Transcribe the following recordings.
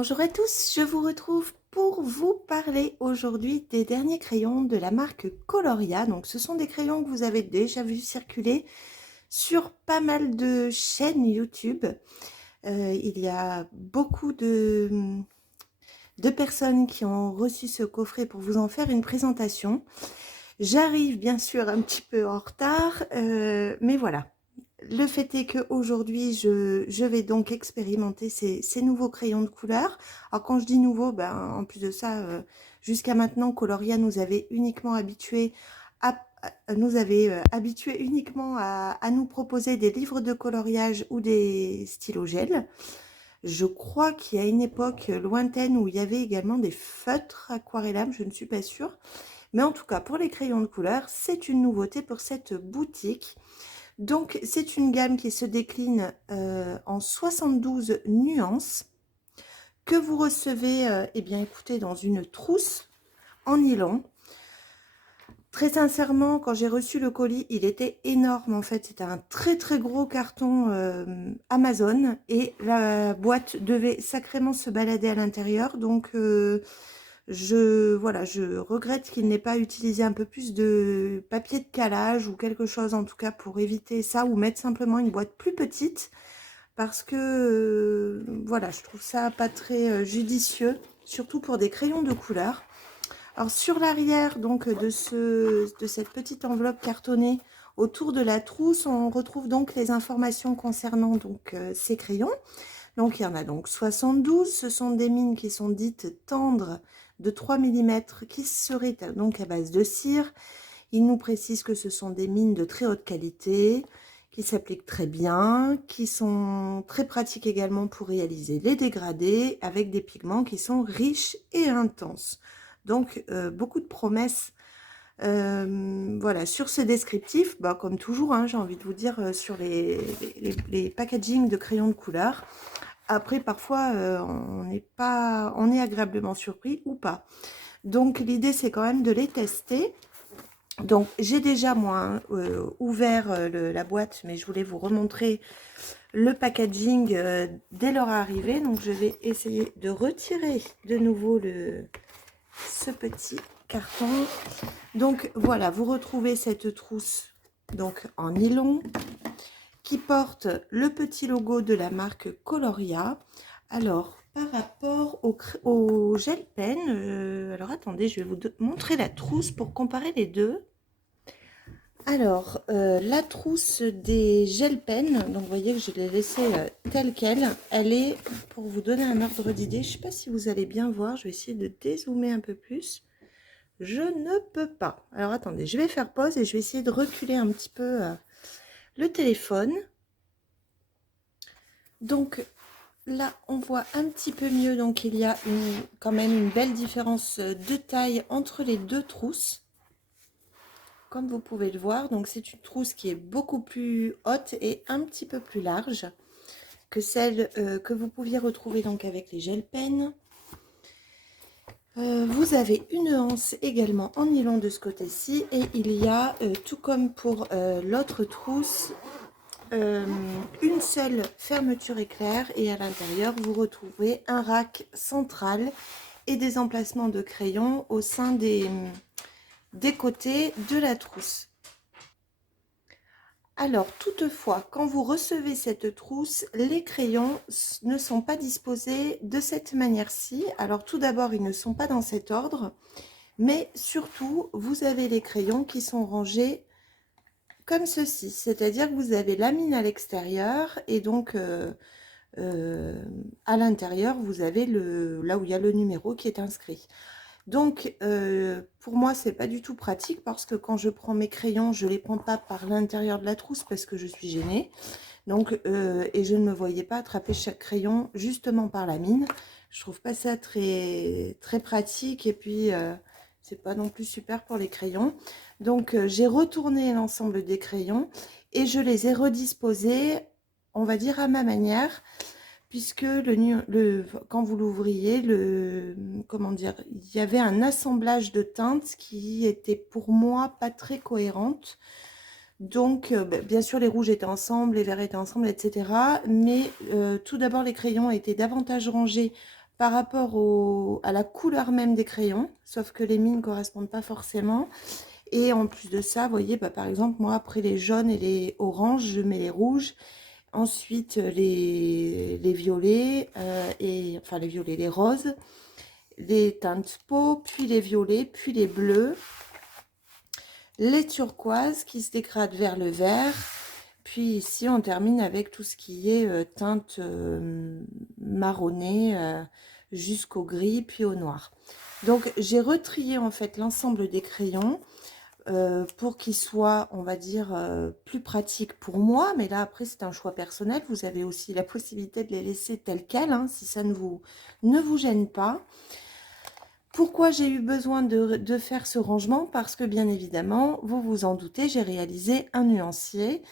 Bonjour à tous, je vous retrouve pour vous parler aujourd'hui des derniers crayons de la marque Coloria. Donc ce sont des crayons que vous avez déjà vu circuler sur pas mal de chaînes YouTube. Il y a beaucoup de personnes qui ont reçu ce coffret pour vous en faire une présentation. J'arrive bien sûr un petit peu en retard, mais voilà. Le fait est qu'aujourd'hui, je vais donc expérimenter ces nouveaux crayons de couleur. Alors quand je dis nouveau, ben, en plus de ça, jusqu'à maintenant, Coloria nous avait uniquement habitués uniquement à nous proposer des livres de coloriage ou des stylos gel. Je crois qu'il y a une époque lointaine où il y avait également des feutres aquarellables, je ne suis pas sûre. Mais en tout cas, pour les crayons de couleur, c'est une nouveauté pour cette boutique. Donc, c'est une gamme qui se décline en 72 nuances que vous recevez, eh bien, écoutez, dans une trousse en nylon. Très sincèrement, quand j'ai reçu le colis, il était énorme. En fait, c'était un très très gros carton Amazon et la boîte devait sacrément se balader à l'intérieur. Donc, voilà, je regrette qu'il n'ait pas utilisé un peu plus de papier de calage ou quelque chose en tout cas pour éviter ça, ou mettre simplement une boîte plus petite parce que voilà, je trouve ça pas très judicieux, surtout pour des crayons de couleur. Alors sur l'arrière donc de cette petite enveloppe cartonnée, autour de la trousse, on retrouve donc les informations concernant donc ces crayons. Donc il y en a donc 72, ce sont des mines qui sont dites tendres de 3 mm qui seraient donc à base de cire. Il nous précise que ce sont des mines de très haute qualité, qui s'appliquent très bien, qui sont très pratiques également pour réaliser les dégradés avec des pigments qui sont riches et intenses. Donc beaucoup de promesses. Voilà, sur ce descriptif, bah, comme toujours, hein, j'ai envie de vous dire sur les packaging de crayons de couleur. Après, parfois, on est agréablement surpris ou pas. Donc, l'idée, c'est quand même de les tester. Donc, j'ai déjà, moi, hein, ouvert la boîte, mais je voulais vous remontrer le packaging dès leur arrivée. Donc, je vais essayer de retirer de nouveau ce petit carton. Donc, voilà, vous retrouvez cette trousse donc en nylon qui porte le petit logo de la marque Coloria. Alors, par rapport au gel pen, alors attendez, je vais vous montrer la trousse pour comparer les deux. Alors, la trousse des gel pen, donc vous voyez que je l'ai laissée telle qu'elle. Elle est, pour vous donner un ordre d'idée, je ne sais pas si vous allez bien voir, je vais essayer de dézoomer un peu plus. Je ne peux pas. Alors attendez, je vais faire pause et je vais essayer de reculer un petit peu le téléphone. Donc là, on voit un petit peu mieux. Donc il y a quand même une belle différence de taille entre les deux trousses. Comme vous pouvez le voir, donc c'est une trousse qui est beaucoup plus haute et un petit peu plus large que celle que vous pouviez retrouver donc avec les gel pens. Vous avez une anse également en nylon de ce côté-ci et il y a, tout comme pour l'autre trousse, une seule fermeture éclair et à l'intérieur vous retrouvez un rack central et des emplacements de crayons au sein des côtés de la trousse. Alors toutefois, quand vous recevez cette trousse, les crayons ne sont pas disposés de cette manière-ci. Alors tout d'abord, ils ne sont pas dans cet ordre, mais surtout, vous avez les crayons qui sont rangés comme ceci, c'est-à-dire que vous avez la mine à l'extérieur et donc à l'intérieur, vous avez là où il y a le numéro qui est inscrit. Donc, pour moi, c'est pas du tout pratique parce que quand je prends mes crayons, je les prends pas par l'intérieur de la trousse parce que je suis gênée. Donc, et je ne me voyais pas attraper chaque crayon justement par la mine. Je trouve pas ça très, très pratique et puis c'est pas non plus super pour les crayons. Donc, j'ai retourné l'ensemble des crayons et je les ai redisposés, on va dire, à ma manière. Puisque quand vous l'ouvriez, comment dire, il y avait un assemblage de teintes qui était pour moi pas très cohérente. Donc, bien sûr, les rouges étaient ensemble, les verts étaient ensemble, etc. Mais tout d'abord, les crayons étaient davantage rangés par rapport à la couleur même des crayons, sauf que les mines ne correspondent pas forcément. Et en plus de ça, vous voyez, bah, par exemple, moi, après les jaunes et les oranges, je mets les rouges. Ensuite, les violets, enfin les violets, les roses, les teintes peau, puis les violets, puis les bleus, les turquoises qui se dégradent vers le vert. Puis ici, on termine avec tout ce qui est teinte marronnée jusqu'au gris, puis au noir. Donc, j'ai retrié en fait l'ensemble des crayons pour qu'ils soient, on va dire, plus pratiques pour moi. Mais là, après, c'est un choix personnel. Vous avez aussi la possibilité de les laisser tels quels, hein, si ça ne vous gêne pas. Pourquoi j'ai eu besoin de faire ce rangement? Parce que, bien évidemment, vous vous en doutez, j'ai réalisé un nuancier.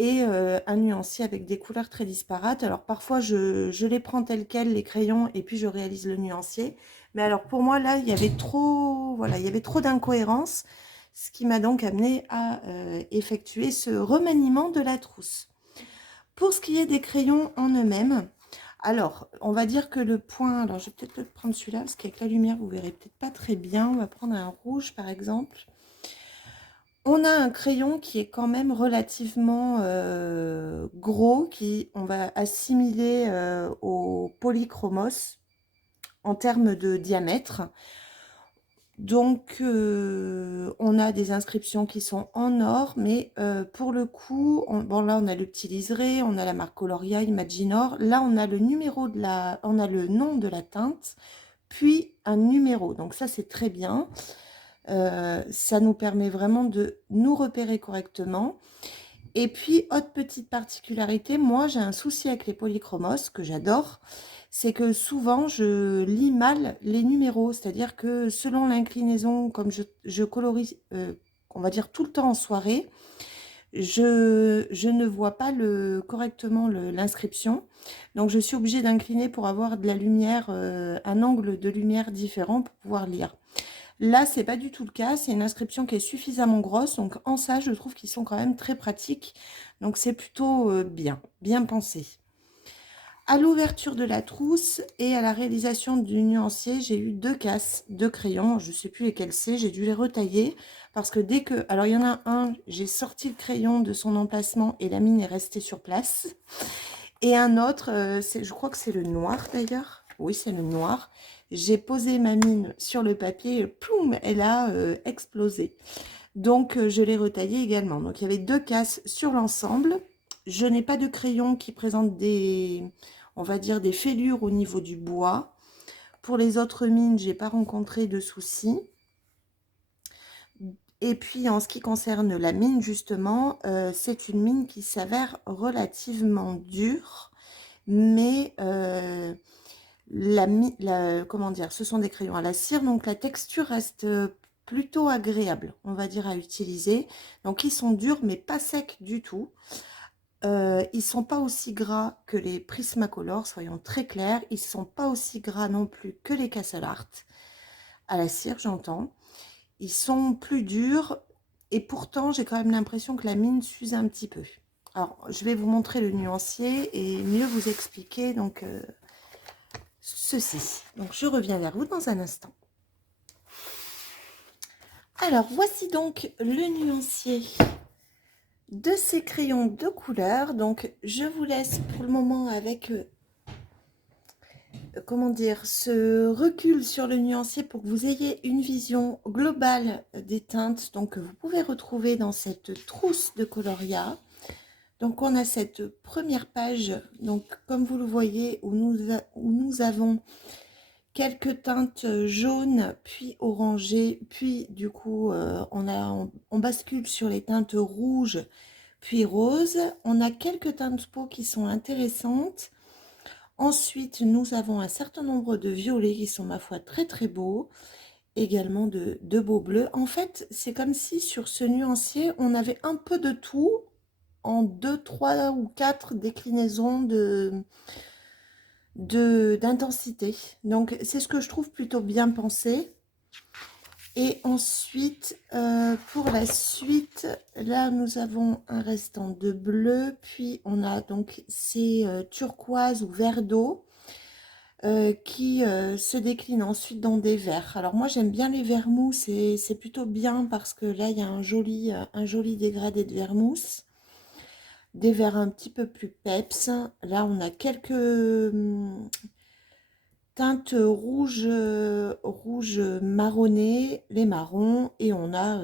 Et un nuancier avec des couleurs très disparates. Alors, parfois, je les prends tels quels, les crayons, et puis je réalise le nuancier. Mais alors, pour moi, là, il y avait trop, voilà, il y avait trop d'incohérences. Ce qui m'a donc amené à effectuer ce remaniement de la trousse. Pour ce qui est des crayons en eux-mêmes, alors, on va dire que le point... Alors, je vais peut-être prendre celui-là, parce qu'avec la lumière, vous verrez peut-être pas très bien. On va prendre un rouge, par exemple. On a un crayon qui est quand même relativement gros, qui on va assimiler au polychromos en termes de diamètre. Donc, on a des inscriptions qui sont en or, mais pour le coup, bon là, on a le petit liseré, on a la marque Coloria, Imaginor. Là, on a le numéro on a le nom de la teinte, puis un numéro. Donc ça, c'est très bien. Ça nous permet vraiment de nous repérer correctement. Et puis, autre petite particularité, moi, j'ai un souci avec les polychromos, que j'adore. C'est que souvent, je lis mal les numéros. C'est-à-dire que selon l'inclinaison, comme je colorie, on va dire tout le temps en soirée, je ne vois pas correctement l'inscription. Donc, je suis obligée d'incliner pour avoir de la lumière, un angle de lumière différent pour pouvoir lire. Là, c'est pas du tout le cas. C'est une inscription qui est suffisamment grosse. Donc, en ça, je trouve qu'ils sont quand même très pratiques. Donc, c'est plutôt bien pensé. À l'ouverture de la trousse et à la réalisation du nuancier, j'ai eu 2 casses de crayons. Je ne sais plus lesquels c'est. J'ai dû les retailler parce que dès que... Alors, il y en a un, j'ai sorti le crayon de son emplacement et la mine est restée sur place. Et un autre, je crois que c'est le noir d'ailleurs. Oui, c'est le noir. J'ai posé ma mine sur le papier et ploum, elle a explosé. Donc, je l'ai retaillé également. Donc, il y avait 2 casses sur l'ensemble. Je n'ai pas de crayon qui présente on va dire, des fêlures au niveau du bois. Pour les autres mines, je n'ai pas rencontré de soucis. Et puis, en ce qui concerne la mine, justement, c'est une mine qui s'avère relativement dure. Mais comment dire, ce sont des crayons à la cire, donc la texture reste plutôt agréable, on va dire, à utiliser. Donc, ils sont durs, mais pas secs du tout. Ils sont pas aussi gras que les Prismacolor, soyons très clairs. Ils sont pas aussi gras non plus que les Castle Art, à la cire, j'entends. Ils sont plus durs, et pourtant, j'ai quand même l'impression que la mine s'use un petit peu. Alors, je vais vous montrer le nuancier et mieux vous expliquer donc ceci. Donc, je reviens vers vous dans un instant. Alors, voici donc le nuancier de ces crayons de couleur. Donc, je vous laisse pour le moment avec, comment dire, ce recul sur le nuancier pour que vous ayez une vision globale des teintes. Donc, que vous pouvez retrouver dans cette trousse de Coloria. Donc, on a cette première page, donc comme vous le voyez, où nous avons quelques teintes jaunes, puis orangées, puis du coup, on bascule sur les teintes rouges, puis roses. On a quelques teintes peau qui sont intéressantes. Ensuite, nous avons un certain nombre de violets qui sont, ma foi, très très beaux. Également de beaux bleus. En fait, c'est comme si sur ce nuancier, on avait un peu de tout en 2, 3 ou 4 déclinaisons d'intensité. Donc, c'est ce que je trouve plutôt bien pensé. Et ensuite, pour la suite, là, nous avons un restant de bleu. Puis, on a donc ces turquoises ou vert d'eau. qui se décline ensuite dans des verres. Alors moi j'aime bien les vermouths, c'est plutôt bien parce que là il y a un joli dégradé de vermouth. Des verres un petit peu plus peps. Là on a quelques teintes rouges, rouges marronnées, les marrons, et on a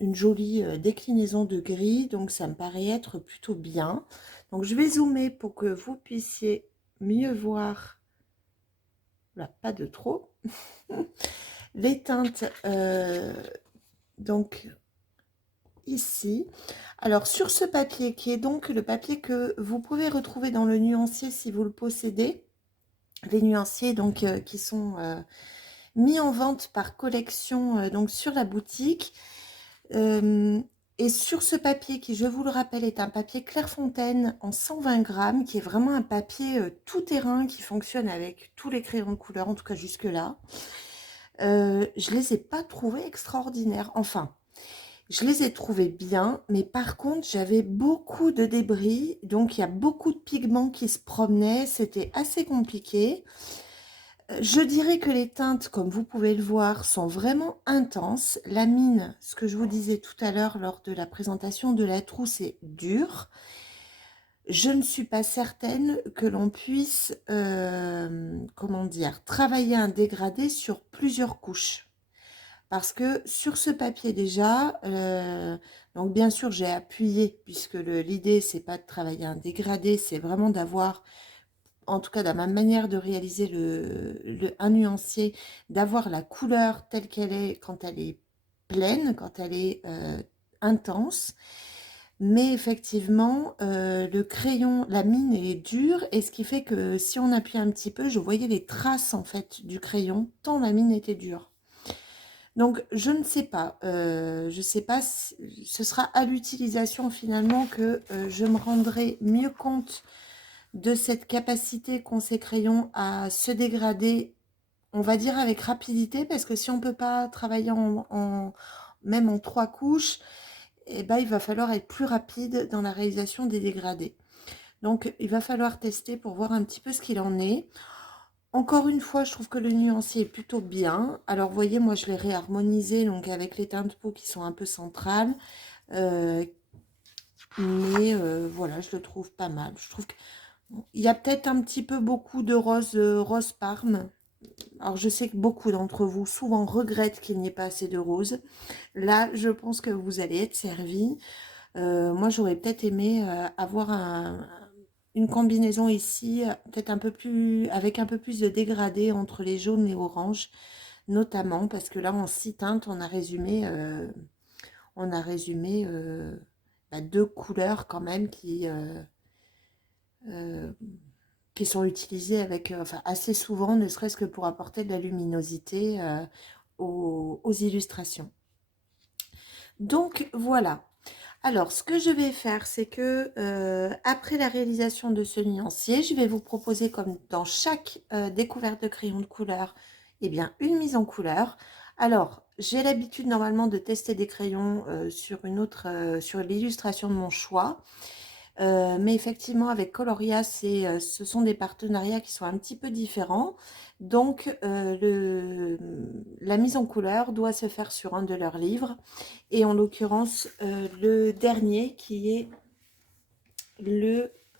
une jolie déclinaison de gris, donc ça me paraît être plutôt bien. Donc je vais zoomer pour que vous puissiez mieux voir, là pas de trop, les teintes, donc ici. Alors sur ce papier, qui est donc le papier que vous pouvez retrouver dans le nuancier si vous le possédez, les nuanciers donc qui sont mis en vente par collection donc sur la boutique. Et sur ce papier qui, je vous le rappelle, est un papier Clairefontaine en 120 grammes, qui est vraiment un papier tout terrain qui fonctionne avec tous les crayons de couleur, en tout cas jusque-là. Je les ai pas trouvés extraordinaires. Enfin, je les ai trouvés bien, mais par contre, j'avais beaucoup de débris, donc il y a beaucoup de pigments qui se promenaient, c'était assez compliqué. Je dirais que les teintes, comme vous pouvez le voir, sont vraiment intenses. La mine, ce que je vous disais tout à l'heure lors de la présentation de la trousse, est dure. Je ne suis pas certaine que l'on puisse, comment dire, travailler un dégradé sur plusieurs couches. Parce que sur ce papier déjà, donc bien sûr j'ai appuyé, puisque l'idée c'est pas de travailler un dégradé, c'est vraiment d'avoir, en tout cas dans ma manière de réaliser un nuancier, d'avoir la couleur telle qu'elle est quand elle est pleine, quand elle est intense. Mais effectivement, le crayon, la mine est dure, et ce qui fait que si on appuie un petit peu, je voyais les traces en fait du crayon, tant la mine était dure. Donc je ne sais pas, je sais pas si ce sera à l'utilisation finalement que je me rendrai mieux compte de cette capacité qu'ont ces crayons à se dégrader, on va dire avec rapidité, parce que si on ne peut pas travailler même en 3 couches, eh ben, il va falloir être plus rapide dans la réalisation des dégradés. Donc il va falloir tester pour voir un petit peu ce qu'il en est. Encore une fois, je trouve que le nuancier est plutôt bien. Alors, vous voyez, moi, je l'ai réharmonisé donc avec les teintes de peau qui sont un peu centrales. Mais voilà, je le trouve pas mal. Je trouve qu'il y a peut-être un petit peu beaucoup de rose parme. Alors, je sais que beaucoup d'entre vous souvent regrettent qu'il n'y ait pas assez de rose. Là, je pense que vous allez être servis. Moi, j'aurais peut-être aimé avoir une combinaison ici, peut-être un peu plus, avec un peu plus de dégradé entre les jaunes et oranges, notamment parce que là, en 6 teintes, on a résumé bah, 2 couleurs quand même euh, qui sont utilisées avec, enfin, assez souvent, ne serait-ce que pour apporter de la luminosité aux illustrations. Donc, voilà. Alors, ce que je vais faire, c'est que après la réalisation de ce nuancier, je vais vous proposer, comme dans chaque découverte de crayon de couleur, eh bien, une mise en couleur. Alors, j'ai l'habitude normalement de tester des crayons sur l'illustration de mon choix. Mais effectivement, avec Coloria, ce sont des partenariats qui sont un petit peu différents. Donc, la mise en couleur doit se faire sur un de leurs livres. Et en l'occurrence, le dernier qui est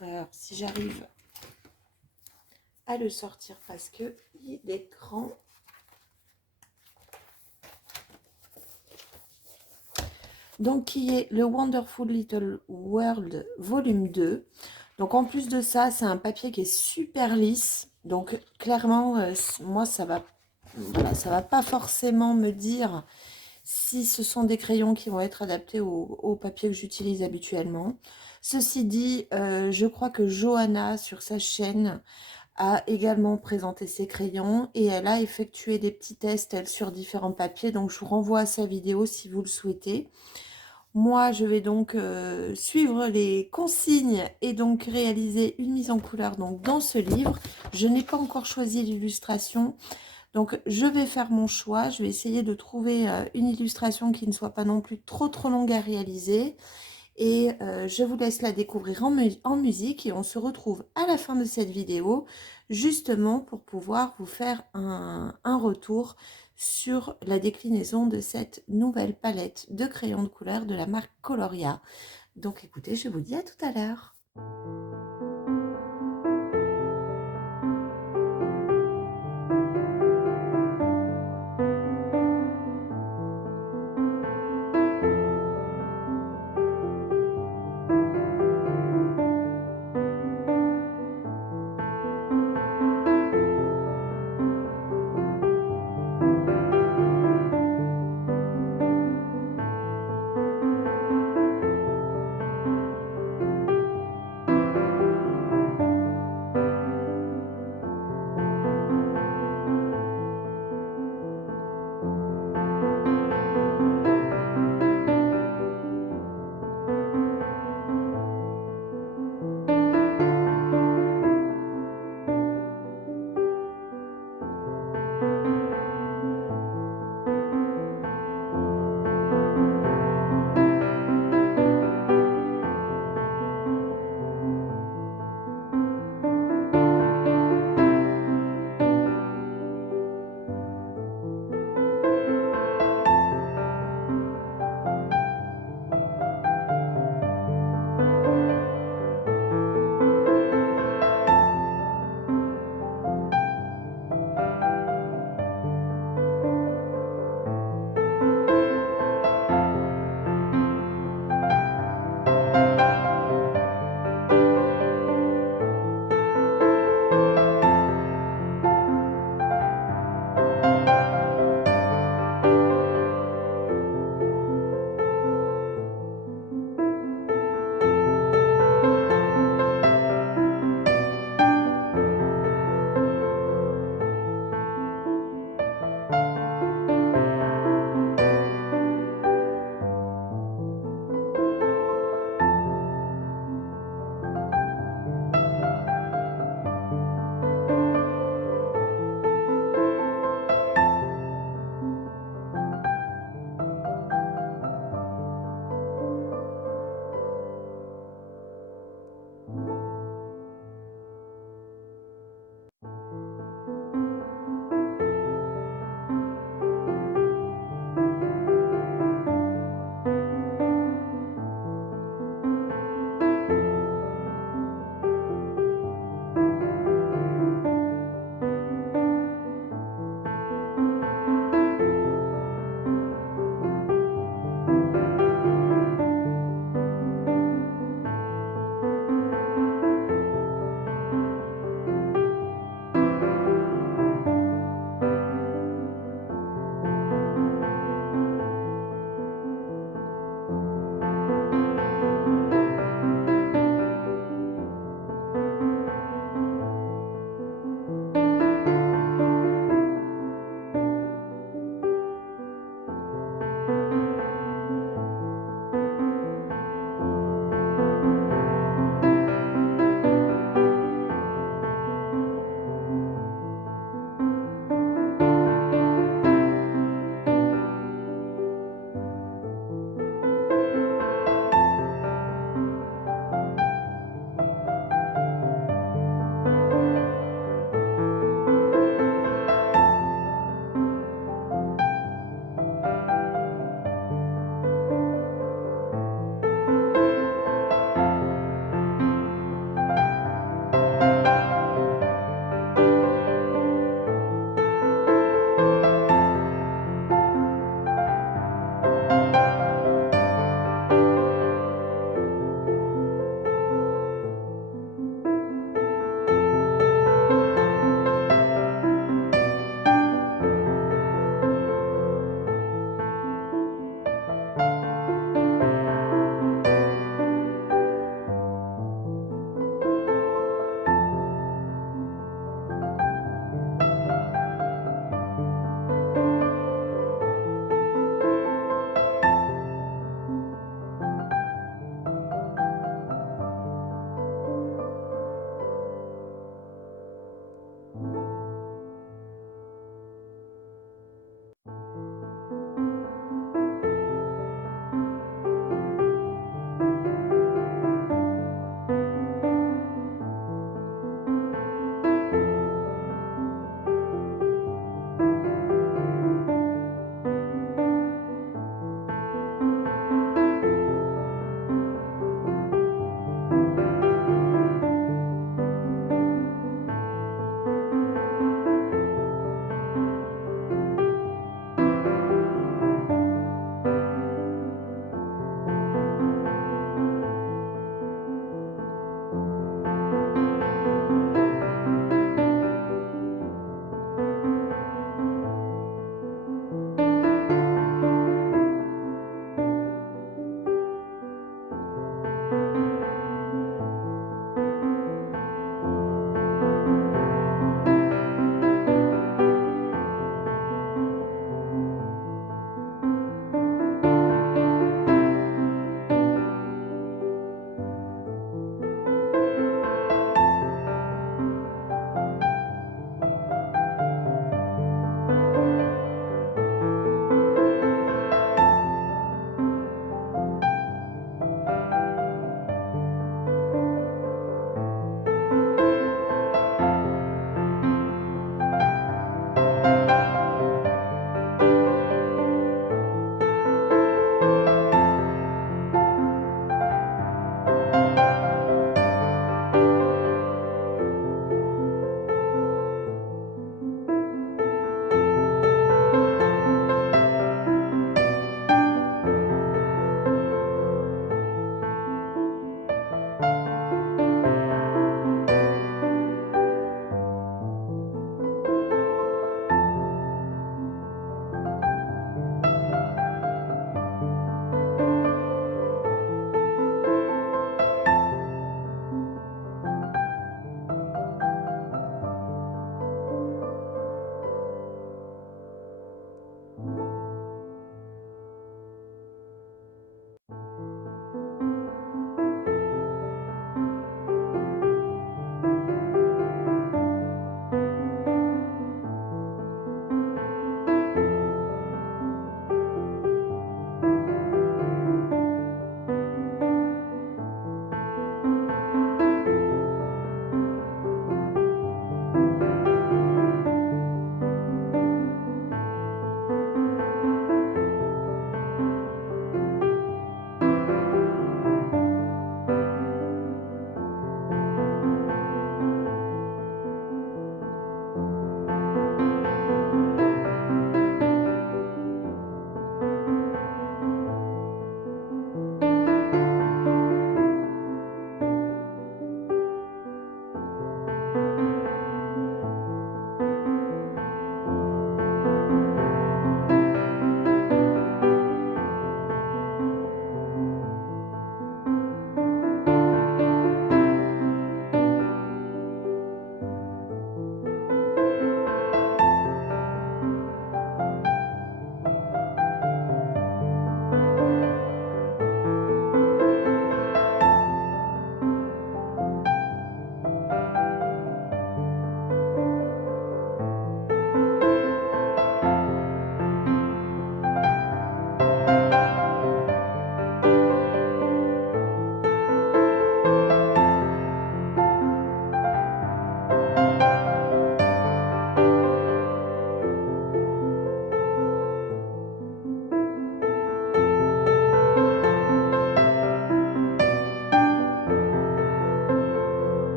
alors, si j'arrive à le sortir parce que il est grand. Donc, qui est le Wonderful Little World volume 2. Donc, en plus de ça, c'est un papier qui est super lisse. Donc, clairement, moi, voilà, ça va pas forcément me dire si ce sont des crayons qui vont être adaptés au papier que j'utilise habituellement. Ceci dit, je crois que Johanna, sur sa chaîne, a également présenté ses crayons et elle a effectué des petits tests, elle, sur différents papiers. Donc, je vous renvoie à sa vidéo si vous le souhaitez. Moi, je vais donc suivre les consignes et donc réaliser une mise en couleur donc, dans ce livre. Je n'ai pas encore choisi l'illustration, donc je vais faire mon choix. Je vais essayer de trouver une illustration qui ne soit pas non plus trop longue à réaliser. Et je vous laisse la découvrir en musique et on se retrouve à la fin de cette vidéo justement pour pouvoir vous faire un retour sur la déclinaison de cette nouvelle palette de crayons de couleur de la marque Coloria. Donc écoutez, je vous dis à tout à l'heure.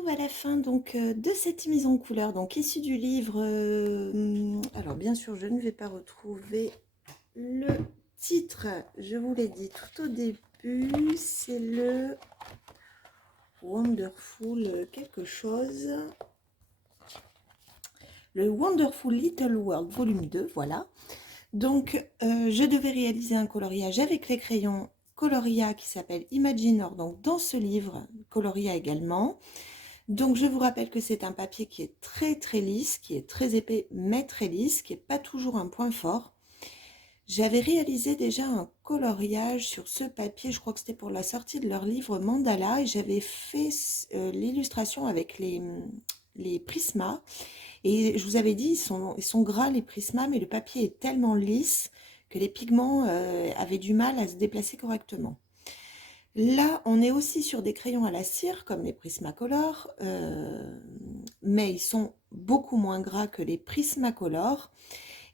retrouve à la fin donc de cette mise en couleur, donc issue du livre. Alors bien sûr, je ne vais pas retrouver le titre. Je vous l'ai dit tout au début, c'est le Wonderful quelque chose. Le Wonderful Little World, volume 2, voilà. Donc, je devais réaliser un coloriage avec les crayons Coloria qui s'appelle Imaginor, donc dans ce livre, Coloria également. Donc, je vous rappelle que c'est un papier qui est très très lisse, qui est très épais, mais très lisse, qui n'est pas toujours un point fort. J'avais réalisé déjà un coloriage sur ce papier, je crois que c'était pour la sortie de leur livre Mandala, et j'avais fait l'illustration avec les prismas. Et je vous avais dit, ils sont gras les prismas, mais le papier est tellement lisse que les pigments avaient du mal à se déplacer correctement. Là, on est aussi sur des crayons à la cire, comme les Prismacolor, mais ils sont beaucoup moins gras que les Prismacolor.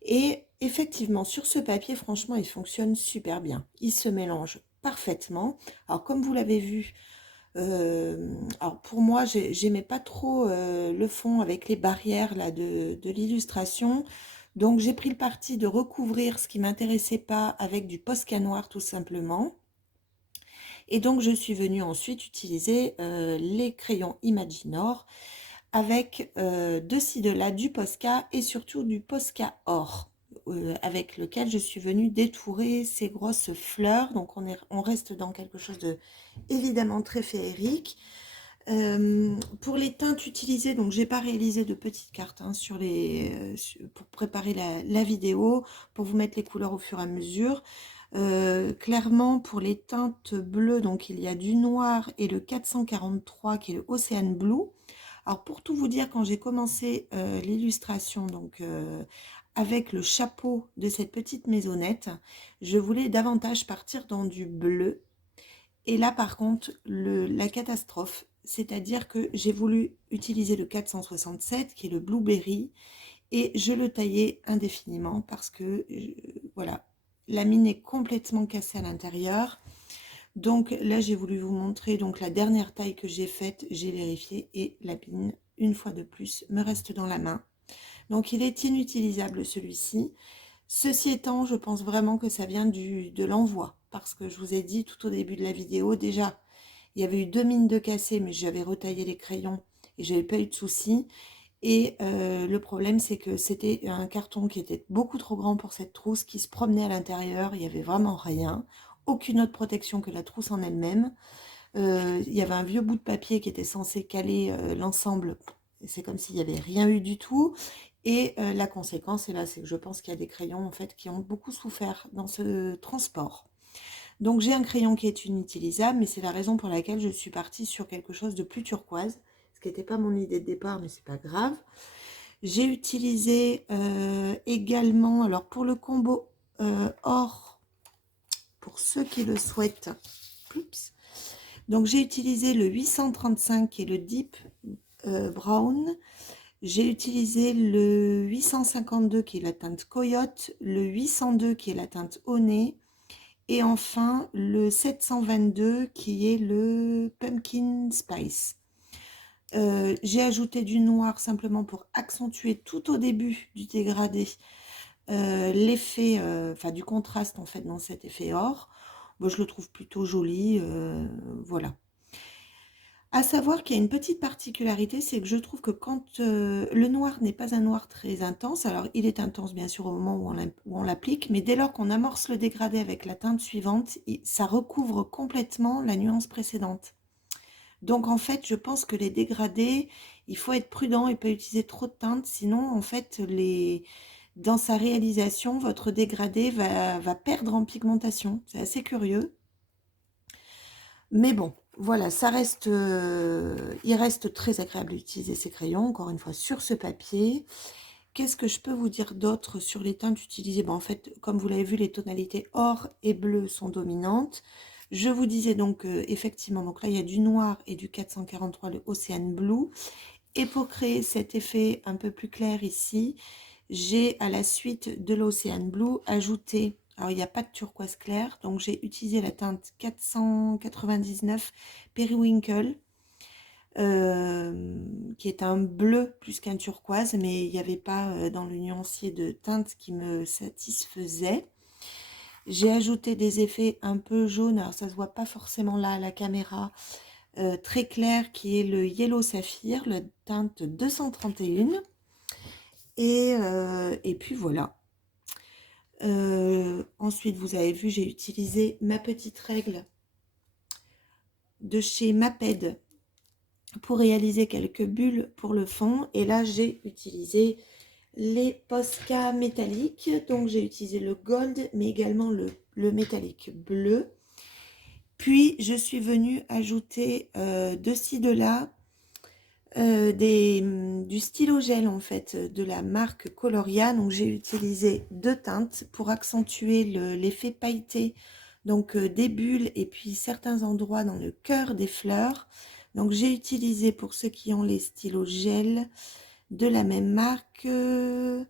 Et effectivement, sur ce papier, franchement, il fonctionne super bien. Il se mélange parfaitement. Alors, comme vous l'avez vu, alors pour moi, j'aimais pas trop le fond avec les barrières là, de l'illustration. Donc, j'ai pris le parti de recouvrir ce qui m'intéressait pas avec du Posca noir, tout simplement. Et donc, je suis venue ensuite utiliser les crayons Imaginor avec de ci, de là du Posca et surtout du Posca or, avec lequel je suis venue détourer ces grosses fleurs. Donc, on reste dans quelque chose de évidemment très féerique. Pour les teintes utilisées, donc j'ai pas réalisé de petites cartes hein, pour préparer la vidéo, pour vous mettre les couleurs au fur et à mesure. Clairement, pour les teintes bleues, donc il y a du noir et le 443 qui est le Ocean Blue. Alors pour tout vous dire, quand j'ai commencé l'illustration, donc avec le chapeau de cette petite maisonnette, je voulais davantage partir dans du bleu. Et là, par contre, la catastrophe, c'est-à-dire que j'ai voulu utiliser le 467, qui est le Blueberry, et je le taillais indéfiniment parce que, voilà, la mine est complètement cassée à l'intérieur. Donc là, j'ai voulu vous montrer donc la dernière taille que j'ai faite, j'ai vérifié, et la mine, une fois de plus, me reste dans la main. Donc il est inutilisable celui-ci. Ceci étant, je pense vraiment que ça vient de l'envoi, parce que je vous ai dit tout au début de la vidéo, déjà, il y avait eu 2 mines de cassées, mais j'avais retaillé les crayons et j'avais pas eu de soucis. Et le problème, c'est que c'était un carton qui était beaucoup trop grand pour cette trousse, qui se promenait à l'intérieur, il n'y avait vraiment rien, aucune autre protection que la trousse en elle-même. Il y avait un vieux bout de papier qui était censé caler l'ensemble, c'est comme s'il n'y avait rien eu du tout. Et la conséquence, et là, c'est que je pense qu'il y a des crayons en fait qui ont beaucoup souffert dans ce transport. Donc j'ai un crayon qui est inutilisable, mais c'est la raison pour laquelle je suis partie sur quelque chose de plus turquoise, ce qui n'était pas mon idée de départ, mais c'est pas grave. J'ai utilisé également, alors pour le combo or, pour ceux qui le souhaitent, oups, donc j'ai utilisé le 835 qui est le Deep Brown. J'ai utilisé le 852 qui est la teinte Coyote, le 802 qui est la teinte Au nez, et enfin le 722 qui est le Pumpkin Spice. J'ai ajouté du noir simplement pour accentuer tout au début du dégradé l'effet, enfin du contraste en fait dans cet effet or. Bon, je le trouve plutôt joli, voilà. À savoir qu'il y a une petite particularité, c'est que je trouve que quand le noir n'est pas un noir très intense, alors il est intense bien sûr au moment où on l'applique, mais dès lors qu'on amorce le dégradé avec la teinte suivante, ça recouvre complètement la nuance précédente. Donc en fait, je pense que les dégradés, il faut être prudent et pas utiliser trop de teintes, sinon en fait, dans sa réalisation, votre dégradé va perdre en pigmentation. C'est assez curieux. Mais bon, voilà, il reste très agréable d'utiliser ces crayons, encore une fois, sur ce papier. Qu'est-ce que je peux vous dire d'autre sur les teintes utilisées? Bon, en fait, comme vous l'avez vu, les tonalités or et bleu sont dominantes. Je vous disais donc, effectivement, donc là, il y a du noir et du 443, le Ocean Blue. Et pour créer cet effet un peu plus clair ici, j'ai, à la suite de l'Ocean Blue, ajouté... Alors, il n'y a pas de turquoise clair, donc j'ai utilisé la teinte 499 Periwinkle. qui est un bleu plus qu'un turquoise, mais il n'y avait pas dans le nuancier de teinte qui me satisfaisait. J'ai ajouté des effets un peu jaunes, alors ça se voit pas forcément là à la caméra, très clair, qui est le Yellow Saphir, la teinte 231. Et puis voilà. Ensuite, vous avez vu, j'ai utilisé ma petite règle de chez Maped pour réaliser quelques bulles pour le fond. Et là, j'ai utilisé les Posca métalliques. Donc, j'ai utilisé le gold, mais également le métallique bleu. Puis, je suis venue ajouter de ci, de là, du stylo gel en fait de la marque Coloria. Donc j'ai utilisé deux teintes pour accentuer l'effet pailleté, donc des bulles et puis certains endroits dans le cœur des fleurs. Donc j'ai utilisé, pour ceux qui ont les stylos gel de la même marque, j'ai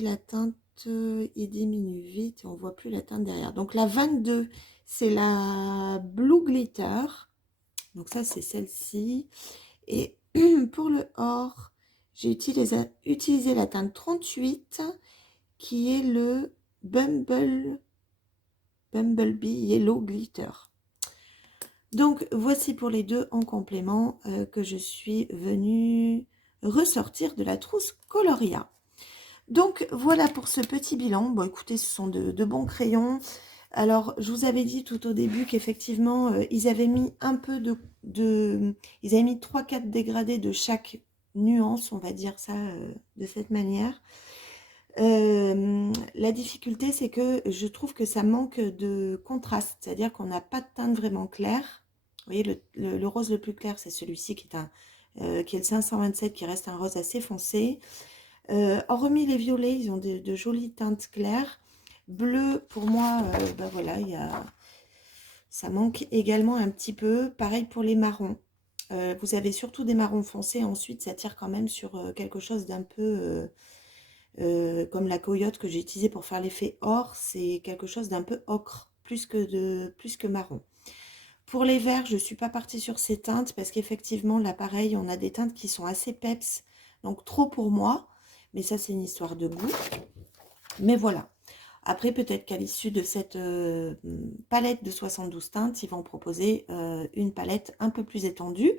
la teinte, il diminue vite et on voit plus la teinte derrière. Donc la 22, c'est la Blue Glitter. Donc ça, c'est celle-ci. Et pour le or, j'ai utilisé la teinte 38, qui est le Bumblebee Yellow Glitter. Donc, voici pour les deux en complément que je suis venue ressortir de la trousse Coloria. Donc, voilà pour ce petit bilan. Bon, écoutez, ce sont de bons crayons. Alors, je vous avais dit tout au début qu'effectivement, ils avaient mis un peu ils avaient mis 3-4 dégradés de chaque nuance, on va dire ça de cette manière. La difficulté, c'est que je trouve que ça manque de contraste, c'est-à-dire qu'on n'a pas de teinte vraiment claire. Vous voyez, le rose le plus clair, c'est celui-ci qui est le 527, qui reste un rose assez foncé. Hormis les violets, ils ont de jolies teintes claires. Bleu, pour moi, voilà, ça manque également un petit peu. Pareil pour les marrons. Vous avez surtout des marrons foncés. Ensuite, ça tire quand même sur quelque chose d'un peu comme la coyote que j'ai utilisée pour faire l'effet or. C'est quelque chose d'un peu ocre, plus que marron. Pour les verts, je ne suis pas partie sur ces teintes parce qu'effectivement, là, pareil, on a des teintes qui sont assez peps. Donc, trop pour moi. Mais ça, c'est une histoire de goût. Mais voilà. Après, peut-être qu'à l'issue de cette palette de 72 teintes, ils vont proposer une palette un peu plus étendue.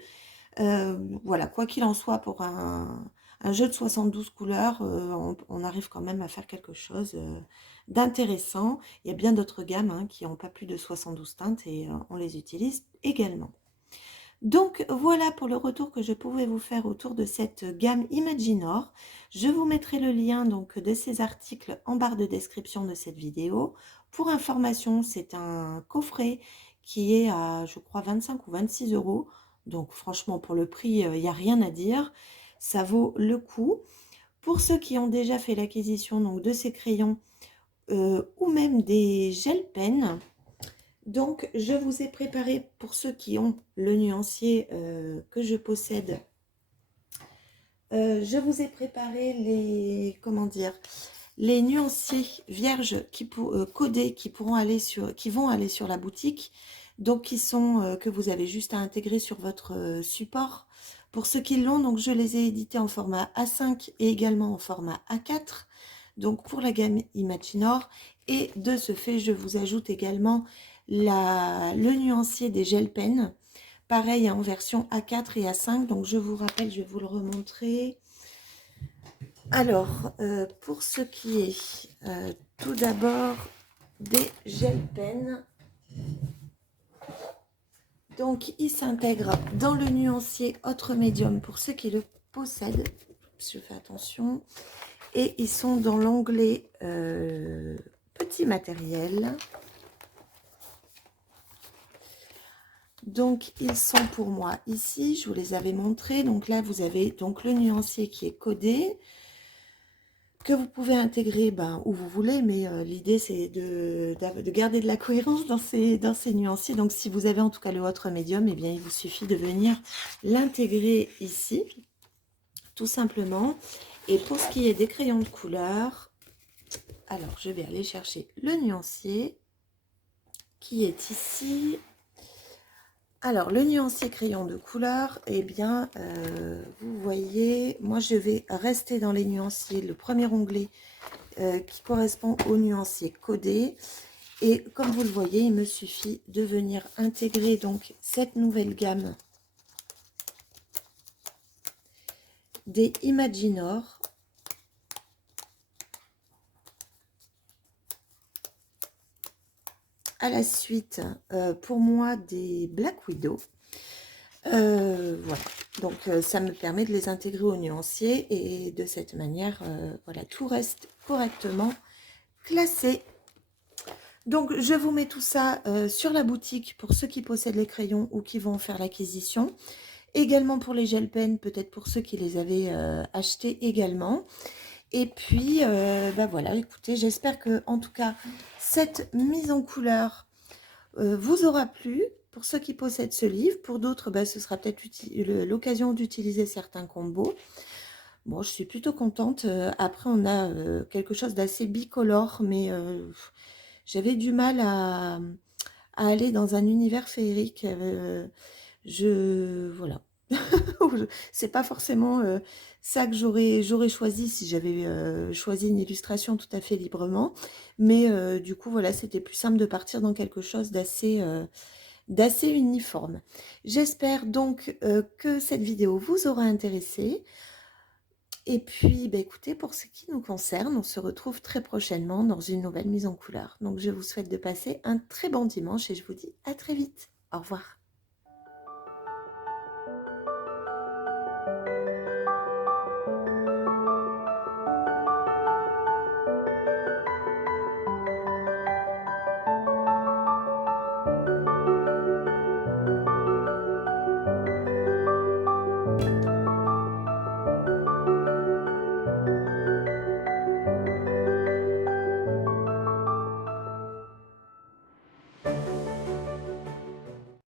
Voilà, quoi qu'il en soit, pour un jeu de 72 couleurs, on arrive quand même à faire quelque chose d'intéressant. Il y a bien d'autres gammes qui n'ont pas plus de 72 teintes et on les utilise également. Donc voilà pour le retour que je pouvais vous faire autour de cette gamme Imaginor. Je vous mettrai le lien donc de ces articles en barre de description de cette vidéo. Pour information, c'est un coffret qui est à, je crois, 25 ou 26 €. Donc franchement, pour le prix, il n'y a rien à dire. Ça vaut le coup. Pour ceux qui ont déjà fait l'acquisition donc de ces crayons ou même des gel pens, donc, je vous ai préparé, pour ceux qui ont le nuancier que je possède, je vous ai préparé les nuanciers vierges codés qui vont aller sur la boutique, donc que vous avez juste à intégrer sur votre support. Pour ceux qui l'ont, donc je les ai édités en format A5 et également en format A4, donc pour la gamme Imaginor. Et de ce fait, je vous ajoute également le nuancier des gel pens, pareil en version A4 et A5. Donc je vous rappelle, je vais vous le remontrer. Alors, pour ce qui est tout d'abord des gel pens, donc il s'intègre dans le nuancier autre médium pour ceux qui le possèdent. Je fais attention. Et ils sont dans l'onglet petit matériel. Donc, ils sont pour moi ici, je vous les avais montrés. Donc là, vous avez donc le nuancier qui est codé, que vous pouvez intégrer où vous voulez, mais l'idée, c'est de garder de la cohérence dans ces nuanciers. Donc, si vous avez en tout cas le autre médium, eh bien, il vous suffit de venir l'intégrer ici, tout simplement. Et pour ce qui est des crayons de couleur, alors, je vais aller chercher le nuancier qui est ici. Alors, le nuancier crayon de couleur, eh bien, vous voyez, moi je vais rester dans les nuanciers, le premier onglet qui correspond au nuancier codé. Et comme vous le voyez, il me suffit de venir intégrer donc cette nouvelle gamme des Imaginor à la suite pour moi des Black Widow. Voilà, donc ça me permet de les intégrer au nuancier et de cette manière, voilà, tout reste correctement classé. Donc je vous mets tout ça sur la boutique pour ceux qui possèdent les crayons ou qui vont faire l'acquisition. Également pour les gel pens, peut-être pour ceux qui les avaient achetés également. Et puis, bah voilà, écoutez, j'espère que en tout cas, cette mise en couleur vous aura plu. Pour ceux qui possèdent ce livre, pour d'autres, bah, ce sera peut-être l'occasion d'utiliser certains combos. Bon, je suis plutôt contente. Après, on a quelque chose d'assez bicolore, mais j'avais du mal à aller dans un univers féerique. Voilà. C'est pas forcément ça que j'aurais choisi si j'avais choisi une illustration tout à fait librement. Mais du coup, voilà, c'était plus simple de partir dans quelque chose d'assez uniforme. J'espère donc que cette vidéo vous aura intéressé. Et puis, bah, écoutez, pour ce qui nous concerne, on se retrouve très prochainement dans une nouvelle mise en couleur. Donc, je vous souhaite de passer un très bon dimanche et je vous dis à très vite. Au revoir.